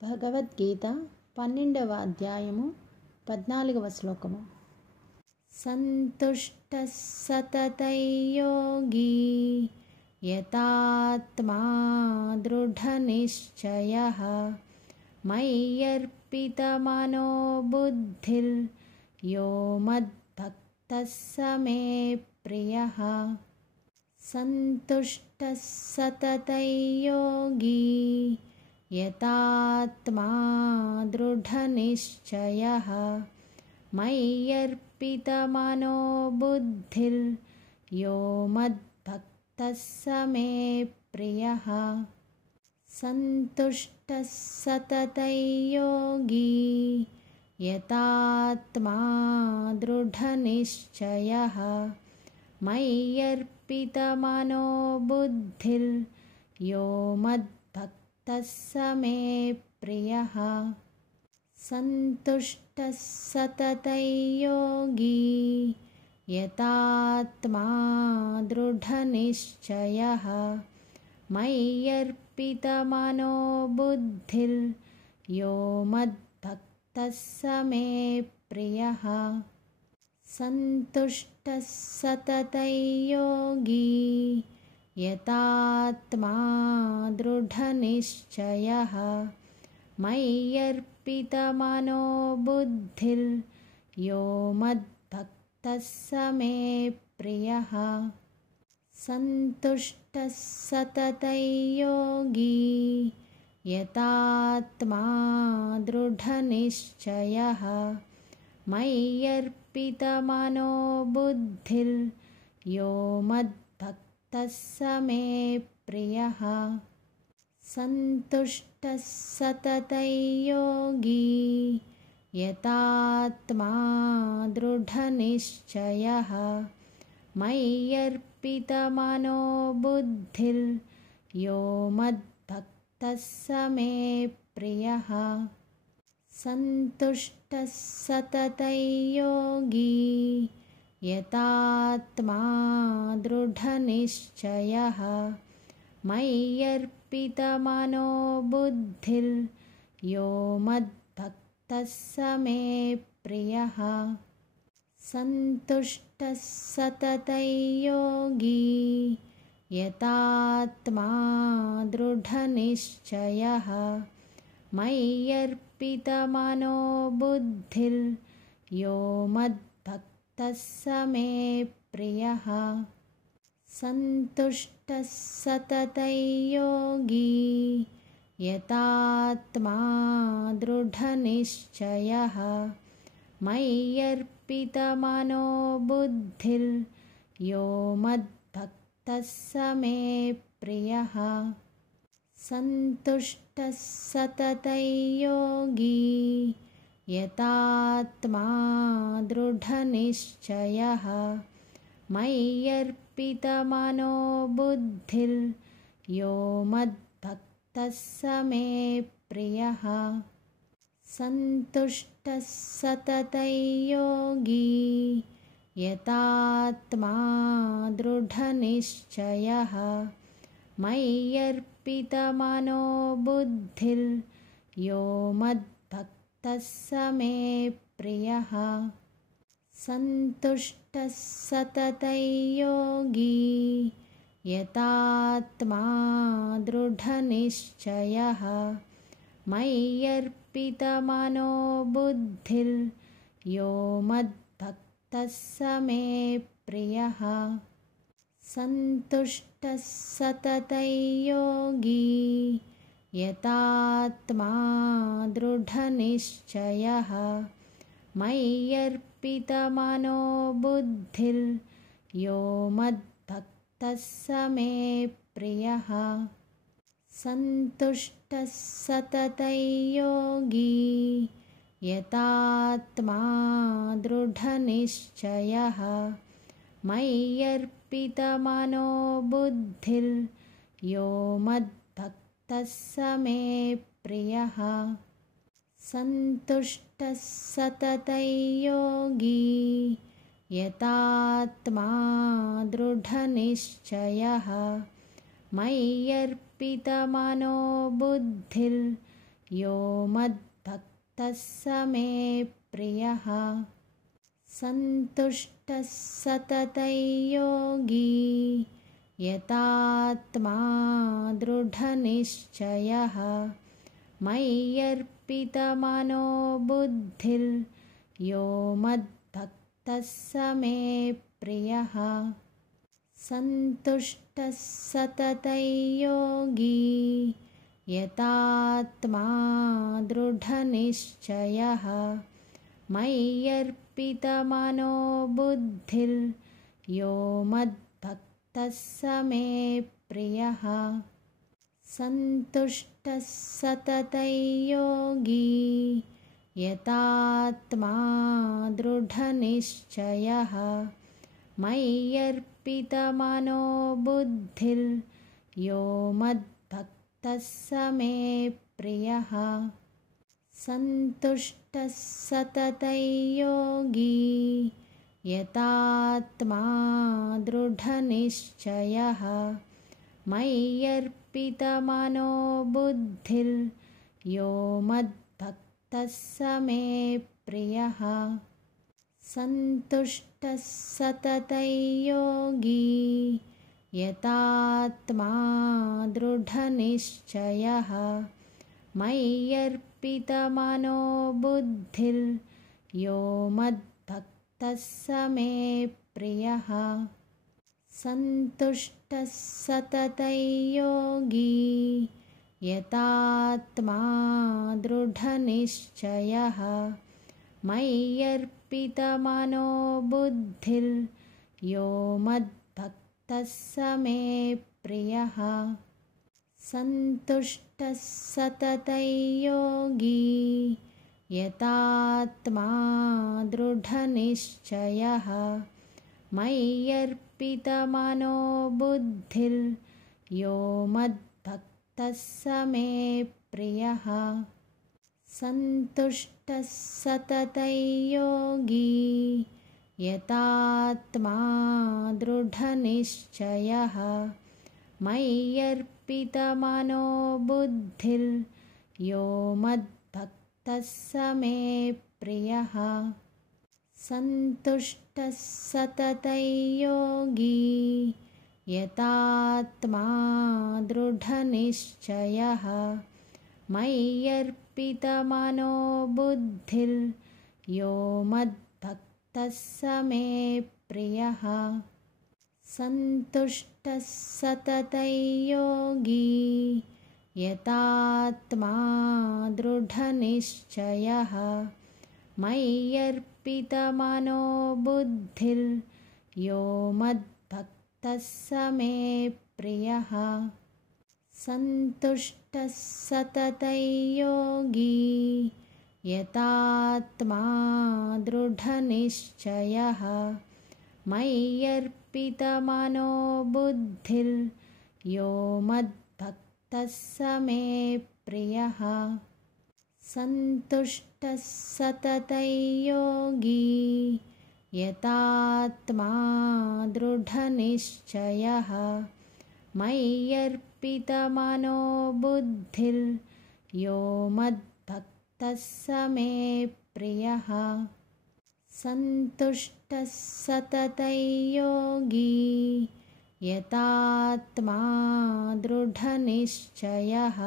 భగవద్గీత 12వ అధ్యాయము 14వ శ్లోకము. సంతుష్టః సతతం యోగి యతాత్మా దృఢనిశ్చయః మయ్యర్పితమనో బుద్ధిర్ యో మద్భక్తః స మే ప్రియః. సంతుష్టః సతతం యోగి యతాత్మా దృఢనిశ్చయః మయ్యర్పితమనో బుద్ధిర్ యో మద్భక్తః స మే ప్రియః. సంతుష్టః సతతం యోగి యతాత్మా దృఢనిశ్చయః మయ్యర్పితమనో బుద్ధిర్ యో మద్భక్తః స మే ప్రియః. సంతుష్టః సతతం యోగి యతాత్మా దృఢనిశ్చయః మయ్యర్పితమనో బుద్ధిర్ యో మద్భక్తః స మే ప్రియః. సంతుష్టః సతతం యోగి యతాత్మా దృఢనిశ్చయః మయ్యర్పితమనో బుద్ధిర్ యో మద్భక్తః స మే ప్రియః. సంతుష్టః సతతం యోగి యతాత్మా దృఢనిశ్చయః మయ్యర్పితమనో బుద్ధిర్ యో మద్భక్తః స మే ప్రియః. సంతుష్టః సతతం యోగి యతాత్మా దృఢనిశ్చయః మయ్యర్పితమనో బుద్ధిర్ యో మద్భక్తః స మే ప్రియః. సంతుష్టః సతతం యోగి యతాత్మా దృఢనిశ్చయః మయ్యర్పితమనో బుద్ధిర్ యో మద్భక్తః స మే ప్రియః. సంతుష్టః సతతం యోగి యతాత్మా దృఢనిశ్చయః మయ్యర్పితమనో బుద్ధిర్ యో మద్భక్తః స మే ప్రియః. సంతుష్టః సతతం యోగి యతాత్మా దృఢనిశ్చయః మయ్యర్పితమనో బుద్ధిర్ యో మద్భక్తః స మే ప్రియః. సంతుష్టః సతతం యోగి యతాత్మా దృఢనిశ్చయః మయ్యర్పితమనో బుద్ధిర్ యో మద్భక్తః స మే ప్రియః. సంతుష్టః సతతం యోగి యతాత్మా దృఢనిశ్చయః మయ్యర్పితమనో బుద్ధిర్ యో మద్భక్తః స మే ప్రియః. సంతుష్టః సతతం యోగి యతాత్మా దృఢనిశ్చయః మయ్యర్పితమనో బుద్ధిర్ యో మద్భక్తః స మే ప్రియః. సంతుష్టః సతతం యోగి యతాత్మా దృఢనిశ్చయః మయ్యర్పితమనో బుద్ధిర్ యో మద్భక్తః స మే ప్రియః. సంతుష్టః సతతం యోగి యతాత్మా దృఢనిశ్చయః మయ్యర్పితమనో బుద్ధిర్ యో మద్భక్తః స మే ప్రియః. సంతుష్టః సతతం యోగి యతాత్మా దృఢనిశ్చయః మయ్యర్పితమనో బుద్ధిర్ यो मद्भक्तः स मे प्रियः सन्तुष्टः सततं योगी यतात्मा दृढनिश्चयः मय्यर्पितमनो बुद्धिर्यो मद्भक्तः स मे प्रियः सन्तुष्टः सततं योगी यतात्मा दृढनिश्चयः मय्यर्पितमनो बुद्धिर्यो मद्भक्तः स मे प्रियः सन्तुष्टः सततं योगी यतात्मा दृढनिश्चयः मय्यर्पितमनो बुद्धिर्यो मद्भक्तः स मे प्रियः सन्तुष्टः सततं योगी यतात्मा दृढनिश्चयः मय्यर्पितमनो बुद्धिर्यो मद्भक्तः स मे प्रियः सन्तुष्टः सततं योगी यतात्मा दृढनिश्चयः मय्यर्पितमनो बुद्धिर्यो मद्भक्तः स मे प्रियः सन्तुष्टः सततं योगी यतात्मा दृढनिश्चयः मय्यर्पितमनो बुद्धिर्यो मद्भक्तः स मे प्रियः सन्तुष्टः सततं योगी यतात्मा दृढनिश्चयः मय्यर्पितमनो बुद्धिर्यो मद्भक्तः स मे प्रियः सन्तुष्टः सततं योगी यतात्मा दृढनिश्चयः मय्यर्पितमनो बुद्धिर्यो मद्भक्तः स मे प्रियः सन्तुष्टः सततं योगी यतात्मा दृढनिश्चयः मय्यर्पितमनो बुद्धिर्यो मद्भक्तः स मे प्रियः सन्तुष्टः सततं योगी यतात्मा दृढनिश्चयः मय्यर्पितमनो बुद्धिर्यो मद्भक्तः स मे प्रियः सन्तुष्टः सततं योगी यतात्मा दृढनिश्चयः मय्यर्पितमनो बुद्धिर्यो मद्भक्तः स मे प्रियः सन्तुष्टः सततं योगी यतात्मा दृढनिश्चयः मय्यर्पितमनो बुद्धिर्यो मद्भक्तः स मे प्रियः सन्तुष्टः सततं योगी यतात्मा दृढनिश्चयः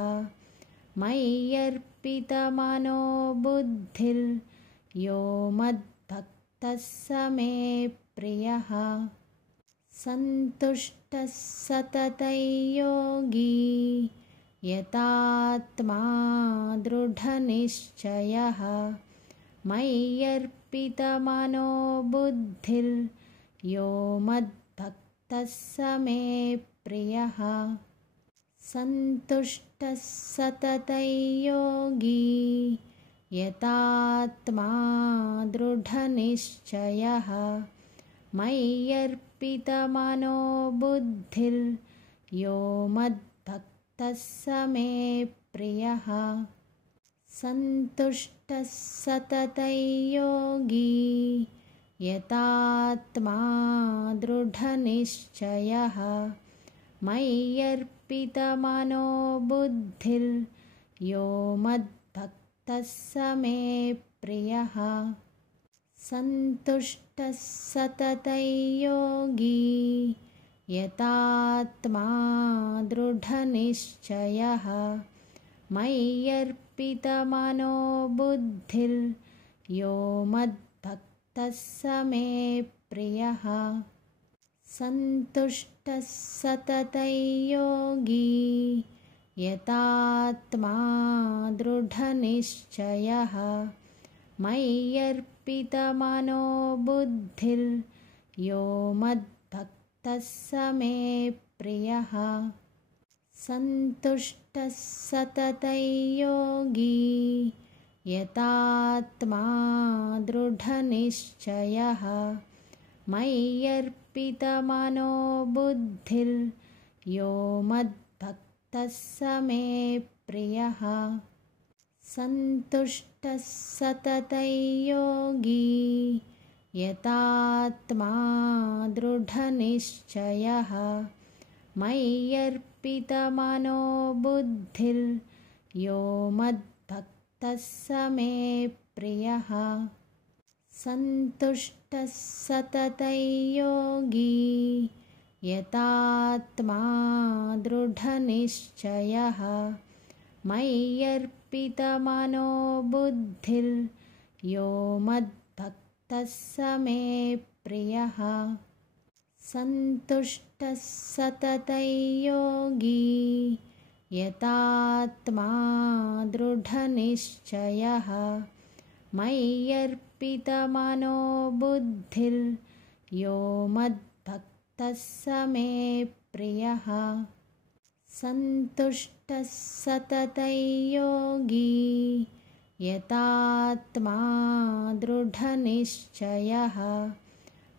मय्यर्पितमनो बुद्धिर्यो मद्भक्तः स मे प्रियः सन्तुष्टः सततं योगी यतात्मा दृढनिश्चयः मय्यर्पितमनो बुद्धिर्यो मद्भक्तः स मे प्रियः सन्तुष्टः सततं योगी यतात्मा दृढनिश्चयः मय्यर्पितमनो बुद्धिर्यो मद्भक्तः स मे प्रियः सन्तुष्टः सततं योगी यतात्मा दृढनिश्चयः मय्यर्पितमनो बुद्धिर्यो यो मद्भक्तः स मे प्रियः सन्तुष्टः सततं योगी यतात्मा दृढनिश्चयः मय्यर्पितमनो बुद्धिर्यो मद्भक्तः स मे प्रियः सन्तुष्टः सततं योगी यतात्मा दृढनिश्चयः मय्यर्पितमनो बुद्धिर्यो मद्भक्तः स मे प्रियः सन्तुष्टः सततं योगी यतात्मा दृढनिश्चयः मय्यर्पितमनो बुद्धिर्यो मद्भक्तः स मे प्रियः सन्तुष्टः सततं योगी यतात्मा दृढनिश्चयः मय्यर्पितमनो बुद्धिर्यो मद्भक्तः स मे प्रियः सन्तुष्टः सततं योगी यतात्मा दृढनिश्चयः मय्यर्पितमनो बुद्धिर्यो मद्भक्तः स मे प्रियः सन्तुष्टः सततं योगी यतात्मा दृढनिश्चयः मय्यर्पितमनो बुद्धिर्यो मद्भक्तः स मे प्रियः सन्तुष्टः सततं योगी यतात्मा दृढनिश्चयः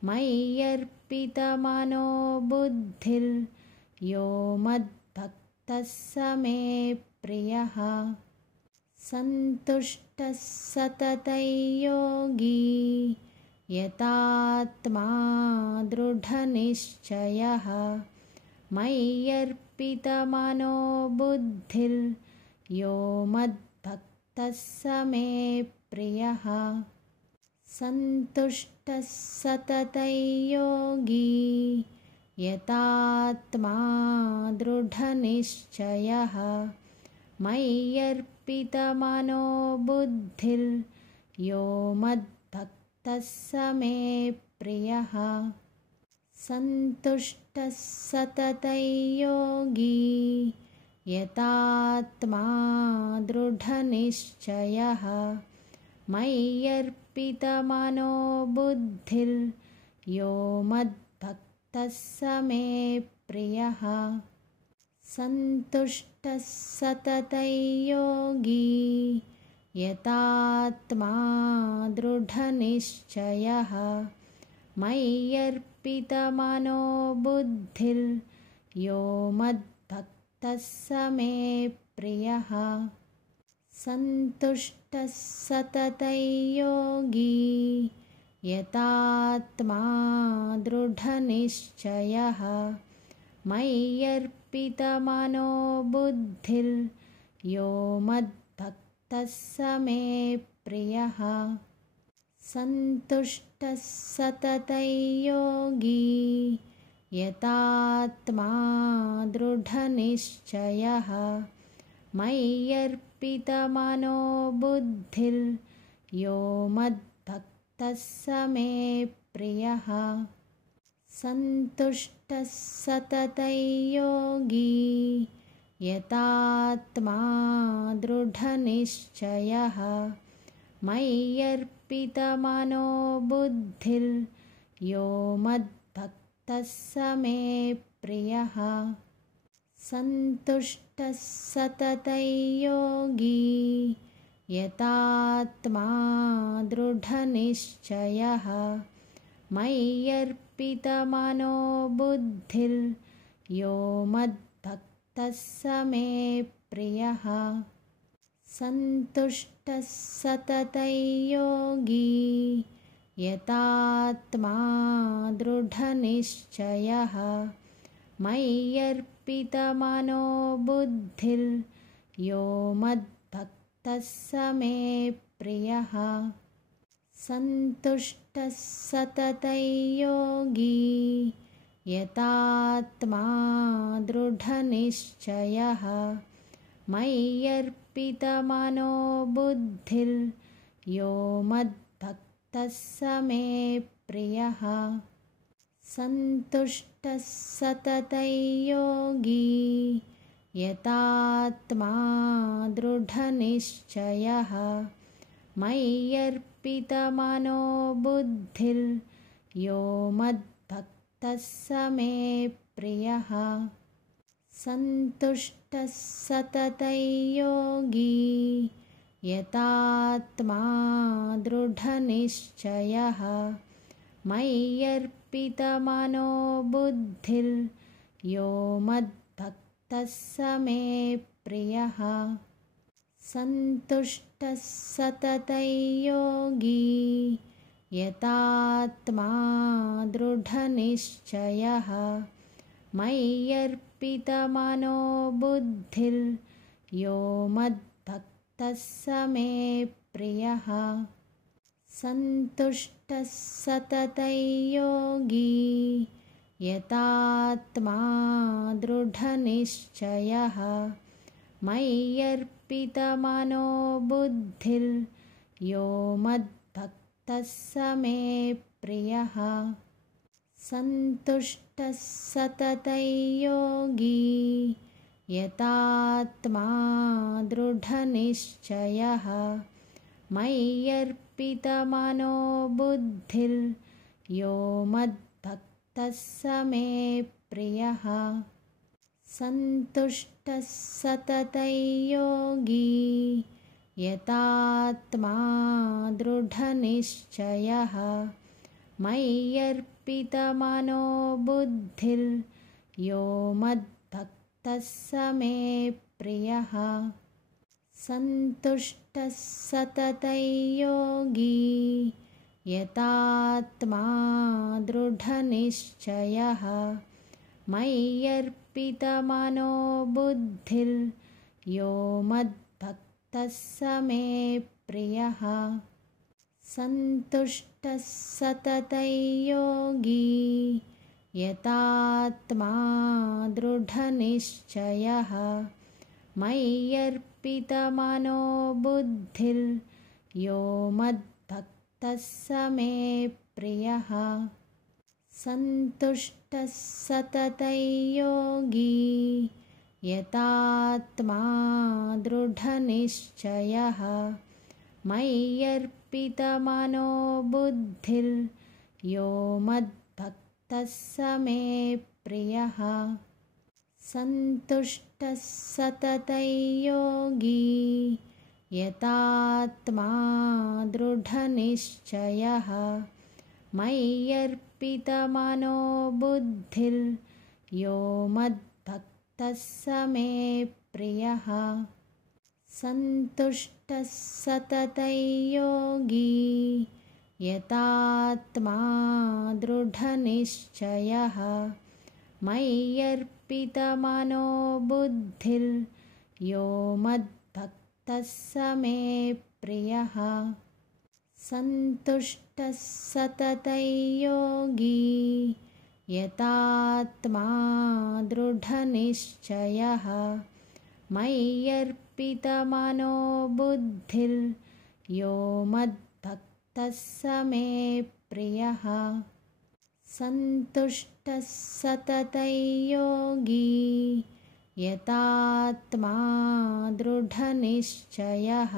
मय्यर्पितमनो बुद्धिर्यो मद्भक्तः स मे प्रियः सन्तुष्टः सततं योगी यतात्मा दृढनिश्चयः मय्यर्पितमनो बुद्धिर्यो मद्भक्तः स मे प्रियः सन्तुष्टः सततं योगी यतात्मा दृढनिश्चयः मय्यर्पितमनो बुद्धिर्यो मद्भक्तः स मे प्रियः सन्तुष्टः सततं योगी यतात्मा दृढनिश्चयः मय्यर्पितमनो बुद्धिर्यो मद्भक्तः स मे प्रियः सन्तुष्टः सततं योगी यतात्मा दृढनिश्चयः मय्यर्पितमनो बुद्धिर्यो मद्भक्तः स मे प्रियः सन्तुष्टः सततं योगी यतात्मा दृढनिश्चयः मय्यर्पितमनो बुद्धिर्यो मद्भक्तः स मे प्रियः सन्तुष्टः सततं योगी यतात्मा दृढनिश्चयः मय्यर्पितमनो बुद्धिर्यो मद्भक्तः स मे प्रियः सन्तुष्टः सततं योगी यतात्मा दृढनिश्चयः मय्यर्पितमनो बुद्धिर्यो मद्भक्तः स मे प्रियः सन्तुष्टः सततं योगी यतात्मा दृढनिश्चयः मय्यर्पितमनो बुद्धिर्यो मद्भक्तः स मे प्रियः सन्तुष्टः सततं योगी यतात्मा दृढनिश्चयः मय्यर्पितमनो बुद्धिर्यो मद्भक्तः मद्भक्तः स मे प्रियः। सन्तुष्टः सततं योगी यतात्मा दृढनिश्चयः। मय्यर्पितमनो बुद्धिर्यो मद्भक्तः स मे प्रियः। सन्तुष्टः सततं योगी यतात्मा दृढनिश्चयः। मय्यर्पितमनो बुद्धिर्यो मद्भक्तः स मे प्रियः। सन्तुष्टः सततं योगी यतात्मा दृढनिश्चयः। मय्यर्पितमनो बुद्धिर्यो मद्भक्तः स मे प्रियः। सन्तुष्टः सततं योगी यतात्मा दृढनिश्चयः। मय्यर्पितमनो बुद्धिर्यो मद्भक्तः स मे प्रियः। सन्तुष्टः सततं योगी यतात्मा दृढनिश्चयः। मय्यर्पितमनो बुद्धिर्यो मद्भक्तः स मे प्रियः। सन्तुष्टः सततं योगी यतात्मा दृढनिश्चयः। मय्यर्पितमनो बुद्धिर्यो मद्भक्तः स मे प्रियः। सन्तुष्टः सततं योगी यतात्मा दृढनिश्चयः। मय्यर्पितमनो बुद्धिर्यो मद्भक्तः स मे प्रियः। सन्तुष्टः सततं योगी यतात्मा दृढनिश्चयः। मय्यर्पितमनो बुद्धिर्यो मद्भक्तः स मे प्रियः। सन्तुष्टः सततं योगी यतात्मा दृढनिश्चयः। मय्यर्पितमनो बुद्धिर्यो मद्भक्तः स मे प्रियः। सन्तुष्टः सततं योगी यतात्मा दृढनिश्चयः। मय्यर्पितमनो बुद्धिर्यो मद्भक्तः स मे प्रियः। सन्तुष्टः सततं योगी यतात्मा दृढनिश्चयः। मय्यर्पितमनो बुद्धिर्यो मद्भक्तः स मे प्रियः। सन्तुष्टः सततं योगी यतात्मा दृढनिश्चयः। मय्यर्पितमनो बुद्धिर्यो मद्भक्तः स मे प्रियः। सन्तुष्टः सततं योगी यतात्मा दृढनिश्चयः। मय्यर्पितमनो बुद्धिर्यो मद्भक्तः स मे प्रियः। सन्तुष्टः सततं योगी यतात्मा दृढनिश्चयः।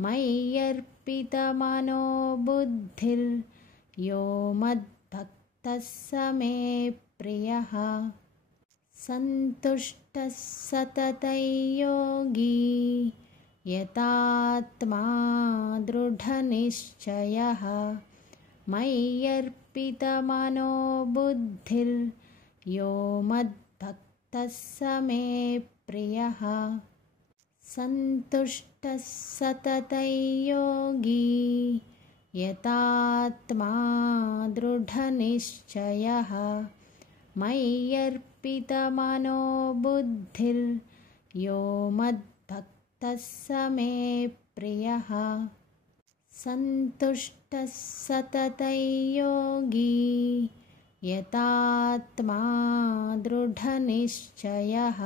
मय्यर्पितमनो बुद्धिर्यो मद्भक्तः स मे प्रियः। सन्तुष्टः सततं योगी यतात्मा दृढनिश्चयः। मय्यर्पितमनो बुद्धिर्यो मद्भक्तः स मे प्रियः। सन्तुष्टः सततं योगी यतात्मा दृढनिश्चयः। मय्यर्पितमनो बुद्धिर्यो मद्भक्तः मद्भक्तः स मे प्रियः सन्तुष्टः सततं योगी यतात्मा दृढनिश्चयः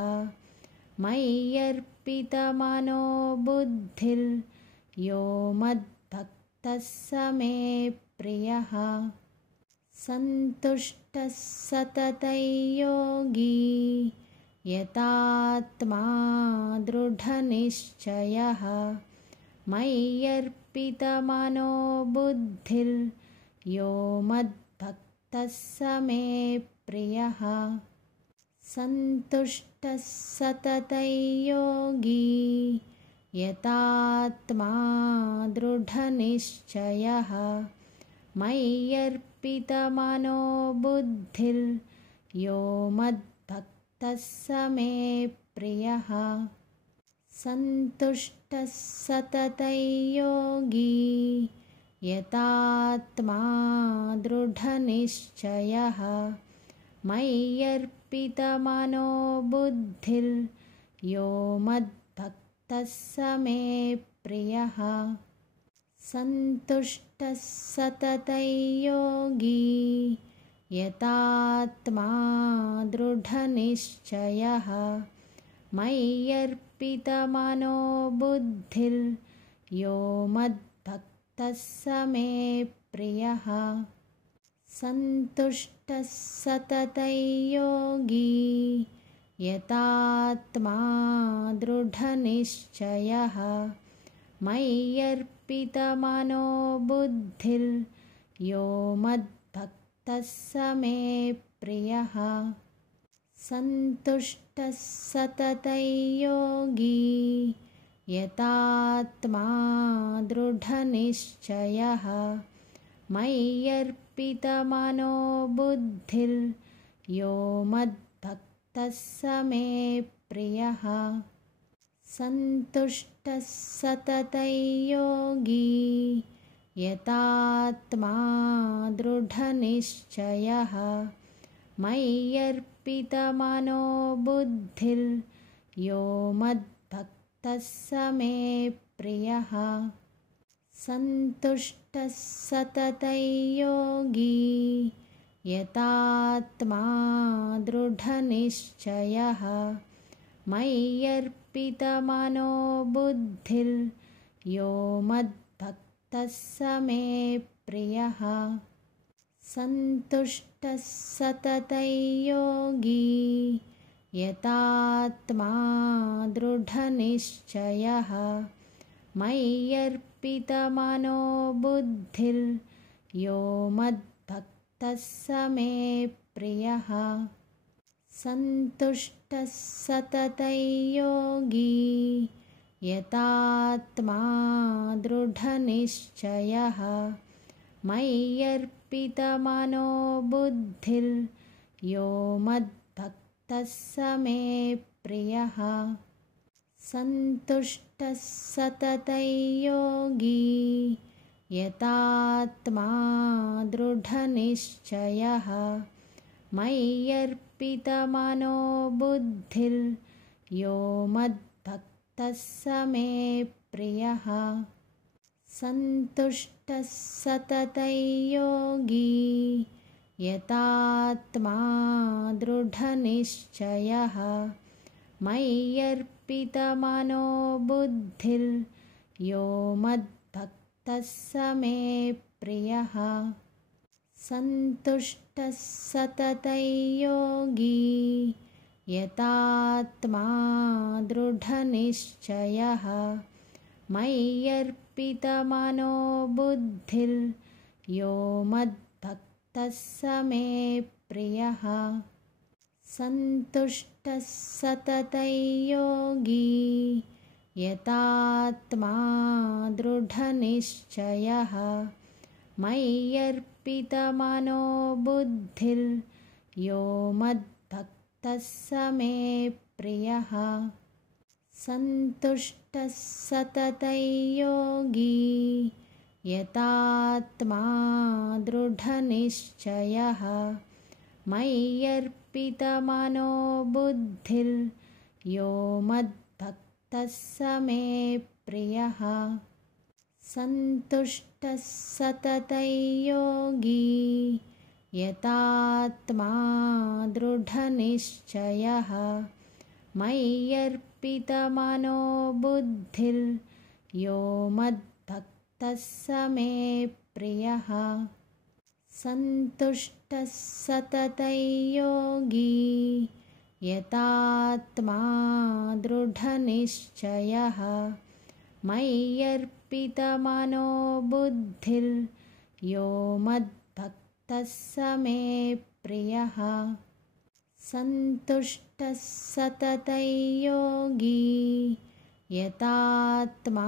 मय्यर्पितमनो बुद्धिर्यो मद्भक्तः स मे प्रियः सन्तुष्टः सततं योगी यतात्मा दृढनिश्चयः मय्यर्पितमनो बुद्धिर्यो मद्भक्तः स मे प्रियः सन्तुष्टः सततं योगी यतात्मा दृढनिश्चयः मय्यर्पितमनो बुद्धिर्यो मद्भक्तः स मे प्रियः सन्तुष्टः सततं योगी यतात्मा दृढनिश्चयः मय्यर्पितमनो बुद्धिर्यो मद्भक्तः स मे प्रियः सन्तुष्टः सततं योगी यतात्मा दृढनिश्चयः मय्यर्पितमनो बुद्धिर्यो मद्भक्तः स मे प्रियः सन्तुष्टः सततं योगी यतात्मा दृढनिश्चयः मय्यर्पितमनो बुद्धिर्यो मद्भक्तः स मे प्रियः सन्तुष्टः सततं योगी यतात्मा दृढनिश्चयः मय्यर्पितमनो बुद्धिर्यो मद्भक्तः स मे प्रियः सन्तुष्टः सततं योगी यतात्मा दृढनिश्चयः मय्यर्पितमनो बुद्धिर्यो मद्भक्तः स मे प्रियः सन्तुष्टः सततं योगी यतात्मा दृढनिश्चयः मय्यर्पितमनो बुद्धिर्यो मद्भक्तः स मे प्रियः सन्तुष्टः सततं योगी यतात्मा दृढनिश्चयः मय्यर्पितमनो बुद्धिर्यो मद्भक्तः स मे प्रियः सन्तुष्टः सततं योगी यतात्मा दृढनिश्चयः मय्यर्पितमनो बुद्धिर्यो मद्भक्तः स मे प्रियः सन्तुष्टः सततं योगी यतात्मा दृढनिश्चयः मय्यर्पितमनो बुद्धिर्यो मद्भक्तः स मे प्रियः सन्तुष्टः सततं योगी यतात्मा दृढनिश्चयः मय्यर्पितमनो बुद्धिर्यो मद्भक्तः स मे प्रियः सन्तुष्टः सततं योगी यतात्मा दृढनिश्चयः मय्यर्पितमनो बुद्धिर्यो मद्भक्तः स मे प्रियः सन्तुष्टः सततं योगी यतात्मा दृढनिश्चयः मय्यर्पितमनो बुद्धिर्यो मद्भक्तः स मे प्रियः सन्तुष्टः सततं योगी यतात्मा दृढनिश्चयः मय्यर्पितमनो बुद्धिर्यो मद्भक्तः मद्भक्तः स मे प्रियः सन्तुष्टः सततं योगी यतात्मा दृढनिश्चयः मय्यर्पितमनो बुद्धिर्यो मद्भक्तः स मे प्रियः सन्तुष्टः सततं योगी यतात्मा दृढनिश्चयः मय्यर्पितमनो बुद्धिर्यो मद्भक्तः स मे प्रियः सन्तुष्टः सततं योगी यतात्मा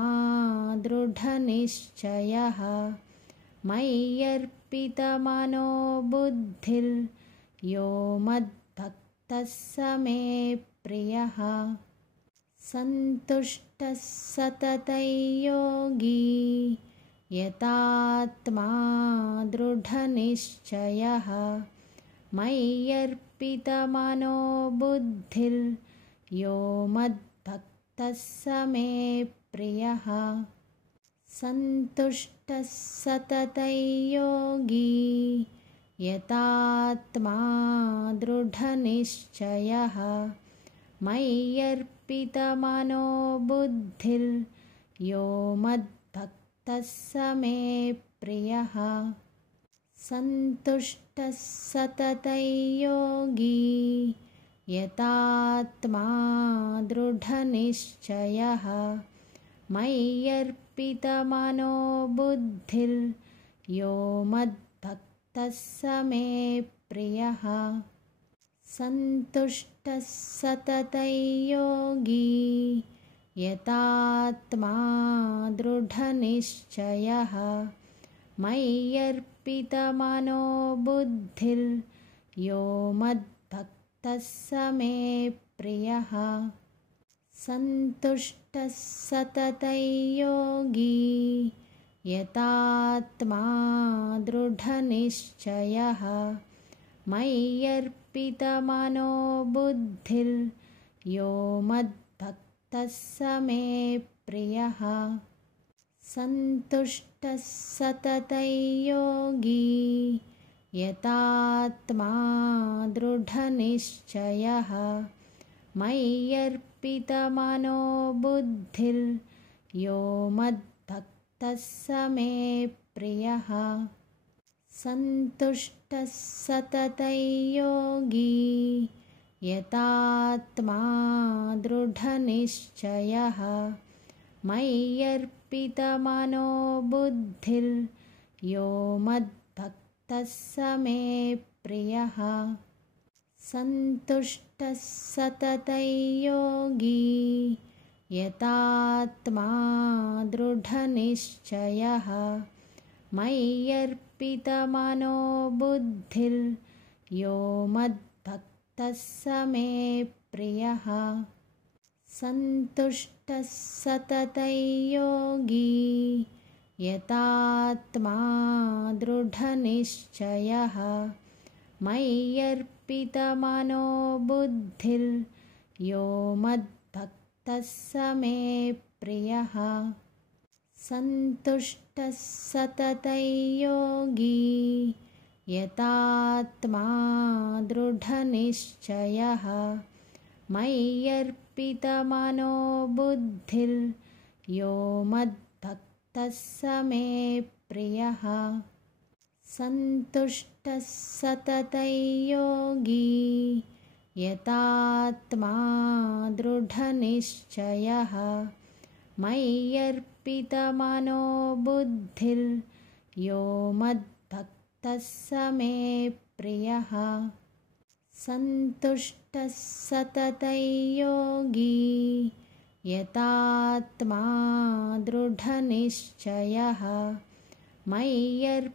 दृढनिश्चयः मय्यर्पितमनो बुद्धिर्यो मद्भक्तः स मे प्रियः सन्तुष्टः सततं योगी यतात्मा दृढनिश्चयः मय्यर्पितमनो बुद्धिर्यो मद्भक्तः स मे प्रियः सन्तुष्टः सततं योगी यतात्मा दृढनिश्चयः मय्यर्पितमनो बुद्धिर्यो मद्भक्तः स मे प्रियः सन्तुष्टः सततं योगी यतात्मा दृढनिश्चयः मय्यर्पितमनो बुद्धिर्यो मद्भक्तः स मे प्रियः सन्तुष्टः सततं योगी यतात्मा दृढनिश्चयः मय्यर्पितमनो बुद्धिर्यो मद्भक्तः स मे प्रियः सन्तुष्टः सततं योगी यतात्मा दृढनिश्चयः मय्यर्पितमनो बुद्धिर्यो मद्भक्तः स मे प्रियः सन्तुष्टः सततं योगी यतात्मा दृढनिश्चयः मय्यर्पितमनो बुद्धिर्यो मद्भक्तः स मे प्रियः सन्तुष्टः सततं योगी यतात्मा दृढनिश्चयः मय्यर्पितमनो बुद्धिर्यो मद्भक्तः स मे प्रियः सन्तुष्टः सततं योगी यतात्मा दृढनिश्चयः मय्यर्पितमनो बुद्धिर्यो मद्भक्तः स मे प्रियः सन्तुष्टः सततं योगी यतात्मा दृढनिश्चयः मय्यर्पितमनो बुद्धिर्यो मद्भक्तः स मे प्रियः सन्तुष्टः सततं योगी यतात्मा दृढनिश्चयः मय्यर्पितमनो बुद्धिर्यो मद्भक्तः स मे प्रियः सन्तुष्टः सततं योगी यतात्मा दृढनिश्चयः मय्यर्पितमनो बुद्धिर्यो मद्भक्तः स मे प्रियः सन्तुष्टः सततं योगी यतात्मा दृढनिश्चयः मय्यर्पितमनो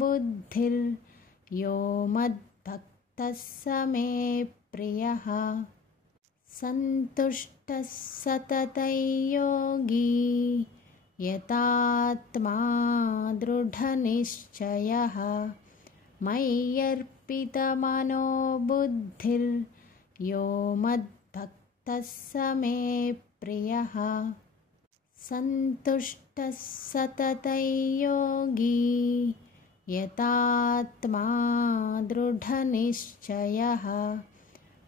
बुद्धिर्यो मद्भक्तः स मे प्रियः सन्तुष्टः सततं योगी यतात्मा दृढनिश्चयः मय्यर्पितमनो बुद्धिर्यो मद्भक्तः मद्भक्तः स मे प्रियः सन्तुष्टः सततं योगी यतात्मा दृढनिश्चयः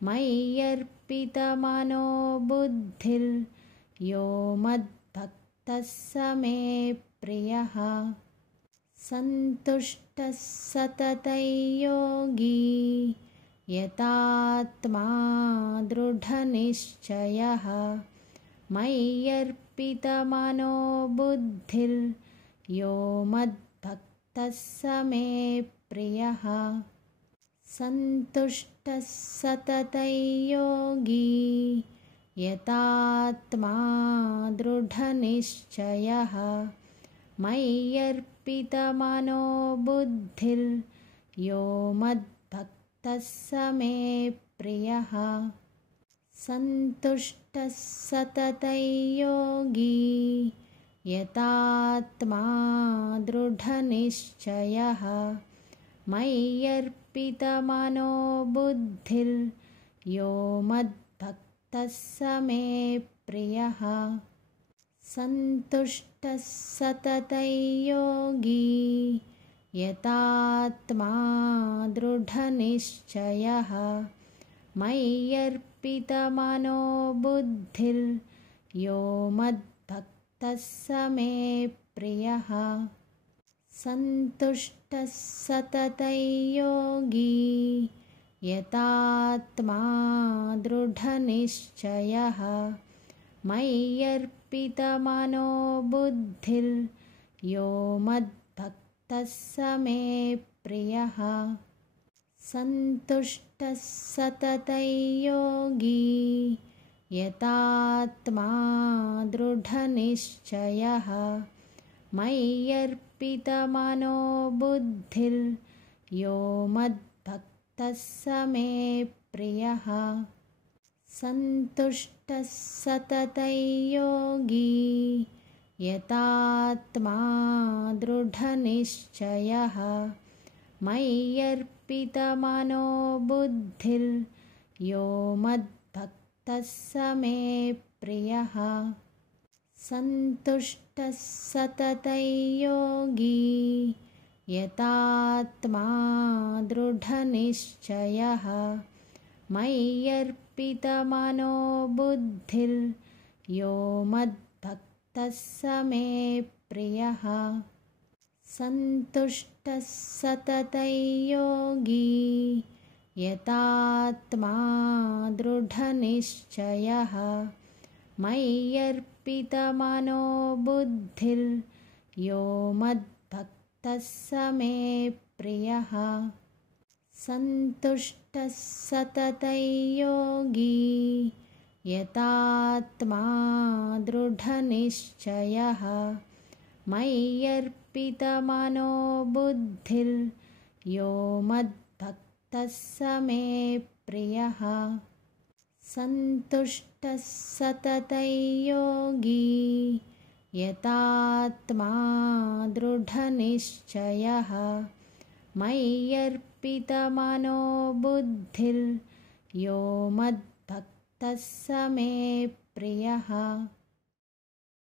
मय्यर्पितमनो बुद्धिर्यो मद्भक्तः स मे प्रियः सन्तुष्टः सततं योगी यतात्मा दृढनिश्चयः मय्यर्पितमनो बुद्धिर्यो मद्भक्तः स मे प्रियः सन्तुष्टः सततं योगी यतात्मा दृढनिश्चयः मय्यर्पितमनो बुद्धिर्यो मद्भक्तः स मे प्रियः सन्तुष्टः सततं योगी यतात्मा दृढनिश्चयः मय्यर्पितमनो बुद्धिर्यो मद्भक्तः स मे प्रियः सन्तुष्टः सततं योगी यतात्मा दृढनिश्चयः मय्यर्पितमनो बुद्धिर्यो मद्भक्तः स मे प्रियः सन्तुष्टः सततं योगी यतात्मा दृढनिश्चयः मय्यर्पितमनो बुद्धिर्यो मद्भक्तः स मे प्रियः सन्तुष्टः सततं योगी यतात्मा दृढनिश्चयः मय्यर्पितमनो बुद्धिर्यो मद्भक्तः स मे प्रियः सन्तुष्टः सततं योगी यतात्मा दृढनिश्चयः मय्यर्पितमनो बुद्धिर्यो मद्भक्तः स मे प्रियः सन्तुष्टः सततं योगी यतात्मा दृढनिश्चयः मय्यर्पितमनो बुद्धिर्यो मद्भक्तः स मे प्रियः सन्तुष्टः सततं योगी यतात्मा दृढनिश्चयः मय्यर्पितमनो बुद्धिर्यो मद्भक्तः स मे प्रियः सन्तुष्टः सततं योगी यतात्मा दृढनिश्चयः मय्यर्पितमनो बुद्धिर्यो मद्भक्तः स मे प्रियः सन्तुष्टः सततं योगी यतात्मा दृढनिश्चयः मय्यर्पितमनो बुद्धिर्यो मद्भक्तः स मे प्रियः